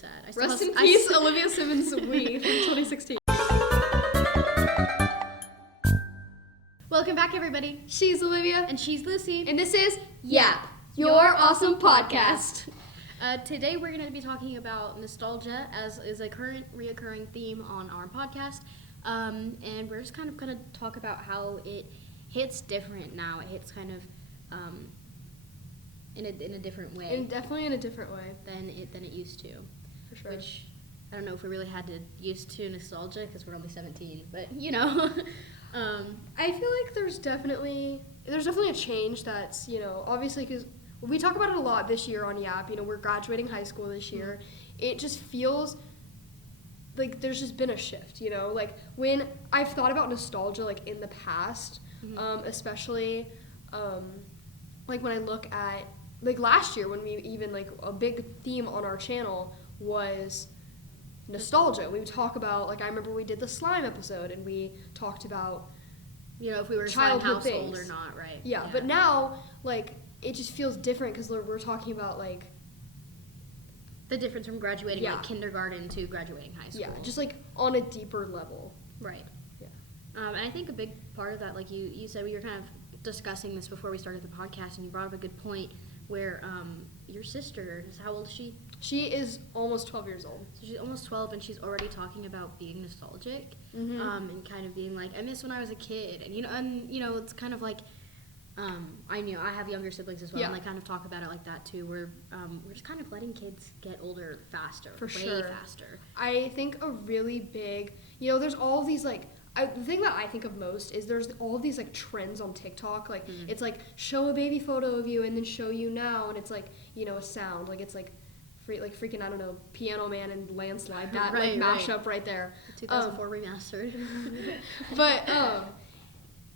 sad. Rest in peace, Olivia Simmons We from 2016. Welcome back, everybody. She's Olivia. And she's Lucy. And this is Y.A.P, your awesome podcast. Today we're going to be talking about nostalgia as is a current reoccurring theme on our podcast. And we're just kind of going to talk about how it hits different now. It hits kind of in a different way. And definitely in a different way. Than it used to. For sure. Which, I don't know if we really had to used to nostalgia because we're only 17. But, you know. I feel like there's definitely a change that's, obviously because we talk about it a lot this year on Y.A.P. We're graduating high school this year. It just feels like there's just been a shift, like when I've thought about nostalgia like in the past, especially like when I look at like last year when we even like a big theme on our channel was nostalgia. We would talk about, like, I remember we did the slime episode and we talked about if we were a slime household or not, right? Yeah, but now like it just feels different because we're talking about like the difference from graduating like kindergarten to graduating high school. Yeah, just like on a deeper level. Right. Yeah. And I think a big part of that, like you said, we were kind of discussing this before we started the podcast, and you brought up a good point where your sister, how old is she? She is almost 12 years old. So she's almost 12, and she's already talking about being nostalgic, and kind of being like, I miss when I was a kid, and it's kind of like, I have younger siblings as well, and I kind of talk about it like that too, where we're just kind of letting kids get older faster, way faster. I think a really big, there's all these like, the thing that I think of most is there's all these like trends on TikTok, like it's like show a baby photo of you and then show you now, and it's like a sound, like it's like freaking I don't know, Piano Man and Landslide, that mashup right there, 2004 remastered. But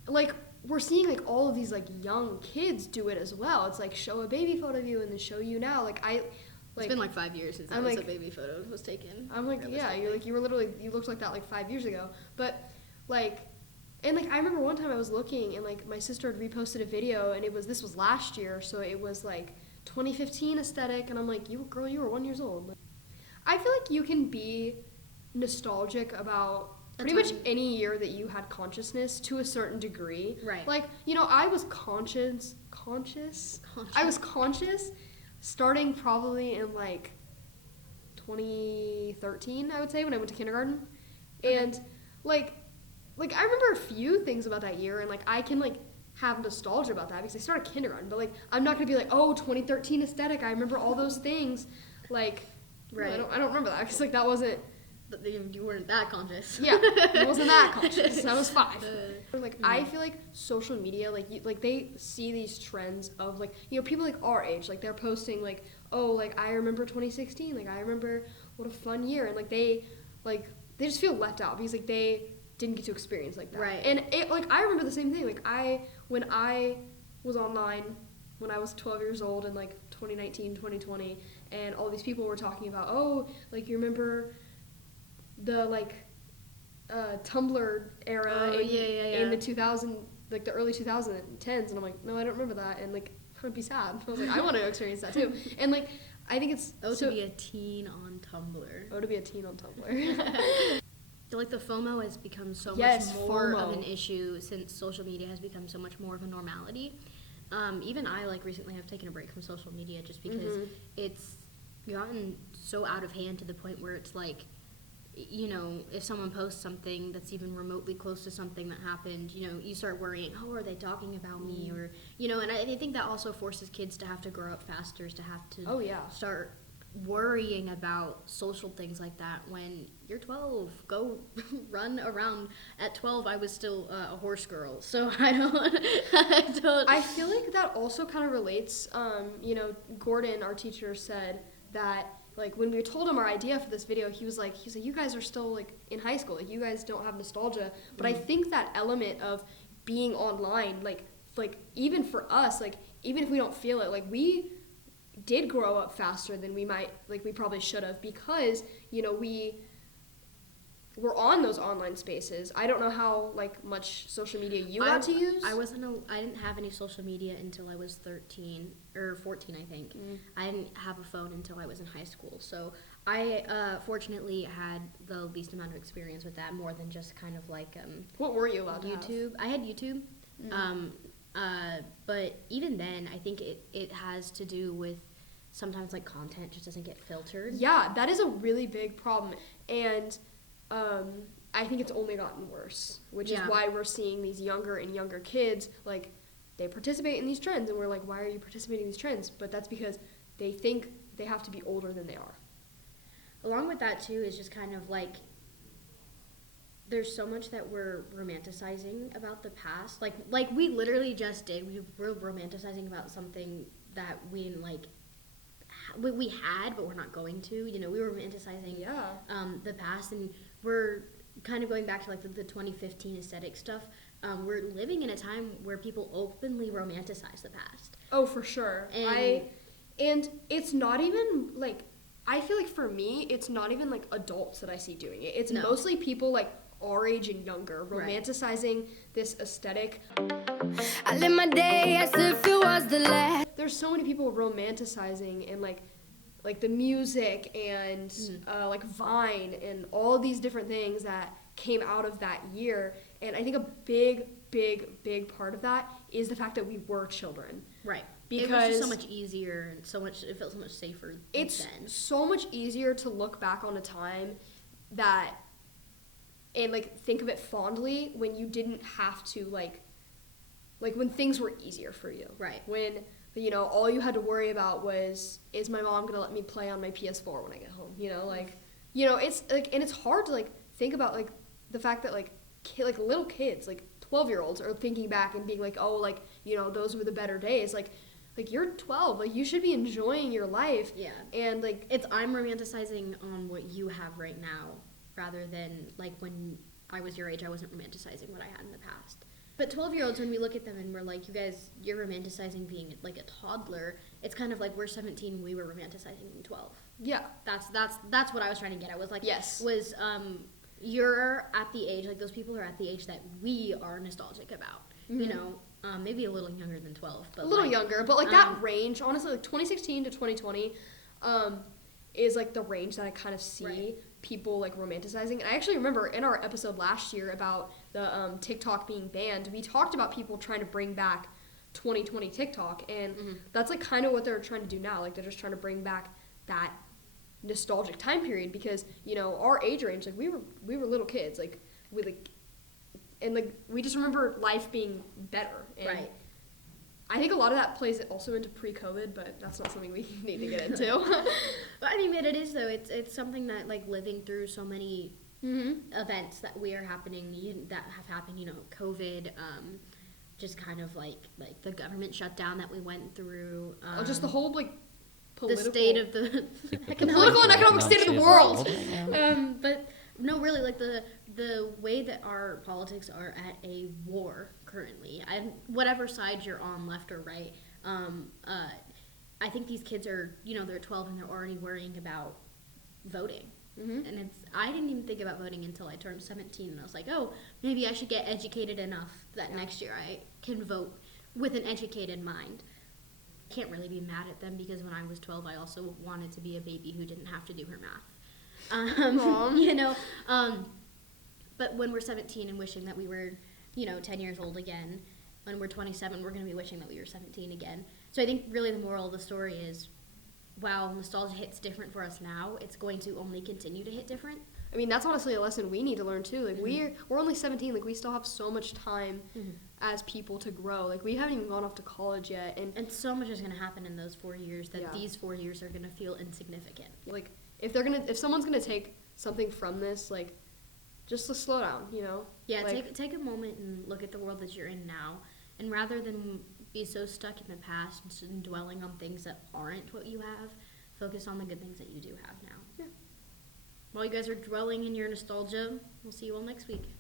like we're seeing like all of these like young kids do it as well. It's like show a baby photo of you and then show you now. It's been like 5 years since a baby photo was taken. I'm like, yeah, you looked like that like 5 years ago. But like, and like I remember one time I was looking and like my sister had reposted a video and this was last year, so it was like 2015 aesthetic, and I'm like, you were 1 year old. I feel like you can be nostalgic about pretty much any year that you had consciousness to a certain degree. Right. Like, I was conscious. I was conscious starting probably in like 2013, I would say, when I went to kindergarten. Okay. And like I remember a few things about that year, and like I can like have nostalgia about that because I started kindergarten, but like I'm not gonna be like, oh, 2013 aesthetic, I remember all those things. Like, right. I don't remember that because like that wasn't. You weren't that conscious. Yeah, I wasn't that conscious. I was 5. I feel like social media, like they see these trends of like, people like our age, like they're posting like, oh, like I remember 2016, like I remember what a fun year, and like they just feel left out because like they didn't get to experience like that. Right. And it, like I remember the same thing. Like when I was online when I was 12 years old in like 2019, 2020, and all these people were talking about, oh, like you remember the like Tumblr era in the 2000, like the early 2010s, and I'm like, no, I don't remember that, and like I would be sad. I was like, I want to experience that too, and like I think it's to be a teen on Tumblr. To be a teen on Tumblr. Like the FOMO has become so much more of an issue since social media has become so much more of a normality. Even I like recently have taken a break from social media just because it's gotten so out of hand to the point where it's like, if someone posts something that's even remotely close to something that happened, you start worrying, oh, are they talking about me? Or, and I think that also forces kids to have to grow up faster, to have to start worrying about social things like that when you're 12. Go run around. At 12, I was still a horse girl, so I don't. I feel like that also kind of relates. Gordon, our teacher, said that like when we told him our idea for this video, he was like, you guys are still like in high school, like you guys don't have nostalgia. But I think that element of being online, like even for us, like even if we don't feel it, like we did grow up faster than we probably should have, because we were on those online spaces. I don't know how much social media you got to use. I didn't have any social media until I was 13 or 14, I think. I didn't have a phone until I was in high school. So I fortunately had the least amount of experience with that, more than just kind of like What were you allowed to YouTube. I had YouTube, but even then, I think it has to do with sometimes like content just doesn't get filtered. Yeah, that is a really big problem, and I think it's only gotten worse, which is why we're seeing these younger and younger kids like they participate in these trends, and we're like, why are you participating in these trends? But that's because they think they have to be older than they are. Along with that too is just kind of like there's so much that we're romanticizing about the past. Like we literally just did. We're romanticizing about something that we had, but we're not going to. You know, we were romanticizing the past, and we're kind of going back to like the 2015 aesthetic stuff. We're living in a time where people openly romanticize the past. Oh, for sure. And it's not even like, I feel like for me, it's not even like adults that I see doing it. It's mostly people like our age and younger romanticizing this aesthetic. I live my day as if it was the last. There's so many people romanticizing and like the music and like Vine and all these different things that came out of that year. And I think a big part of that is the fact that we were children. Right. Because it was just so much easier and it felt so much safer it's then. So much easier to look back on a time that and like think of it fondly when you didn't have to like when things were easier for you. Right. When, you know, all you had to worry about was, is my mom gonna let me play on my PS4 when I get home? You know, like, you know, it's like, and it's hard to like think about like the fact that like little kids, like 12-year-olds are thinking back and being like, oh, like, you know, those were the better days. Like you're 12, like you should be enjoying your life. Yeah. And like I'm romanticizing on what you have right now rather than like when I was your age, I wasn't romanticizing what I had in the past. But 12-year-olds, when we look at them and we're like, you guys, you're romanticizing being like a toddler, it's kind of like we're 17, we were romanticizing being 12. Yeah. That's what I was trying to get at. Was like, yes. Was you're at the age, like those people are at the age that we are nostalgic about. Mm-hmm. You know, maybe a little younger than 12. But a little younger, but like that range, honestly, like 2016 to 2020 is like the range that I kind of see people like romanticizing. And I actually remember in our episode last year about the TikTok being banned, we talked about people trying to bring back 2020 TikTok, and that's like kind of what they're trying to do now. Like they're just trying to bring back that nostalgic time period because, you know, our age range, like we were little kids, like we like, and like we just remember life being better. And I think a lot of that plays also into pre-COVID, but that's not something we need to get into. But I mean, it is though. It's something that like living through so many events that that have happened. You know, COVID, just kind of like the government shutdown that we went through. Just the whole like political, the state of the political and economic state of the world. But no, really, like the way that our politics are at a war currently, whatever side you're on, left or right, I think these kids are, you know, they're 12 and they're already worrying about voting. And I didn't even think about voting until I turned 17, and I was like, oh, maybe I should get educated enough that next year I can vote with an educated mind. Can't really be mad at them because when I was 12, I also wanted to be a baby who didn't have to do her math. You know, but when we're 17 and wishing that we were, you know, 10 years old again, when we're 27, we're going to be wishing that we were 17 again. So I think really the moral of the story is, while nostalgia hits different for us now, it's going to only continue to hit different. I mean, that's honestly a lesson we need to learn too. Like we're only 17. Like we still have so much time as people to grow. Like we haven't even gone off to college yet, and so much is going to happen in those 4 years that these 4 years are going to feel insignificant. Like if someone's gonna take something from this, like just to slow down, you know? Yeah, like, take a moment and look at the world that you're in now, and rather than be so stuck in the past and dwelling on things that aren't what you have, focus on the good things that you do have now. Yeah. While you guys are dwelling in your nostalgia, we'll see you all next week.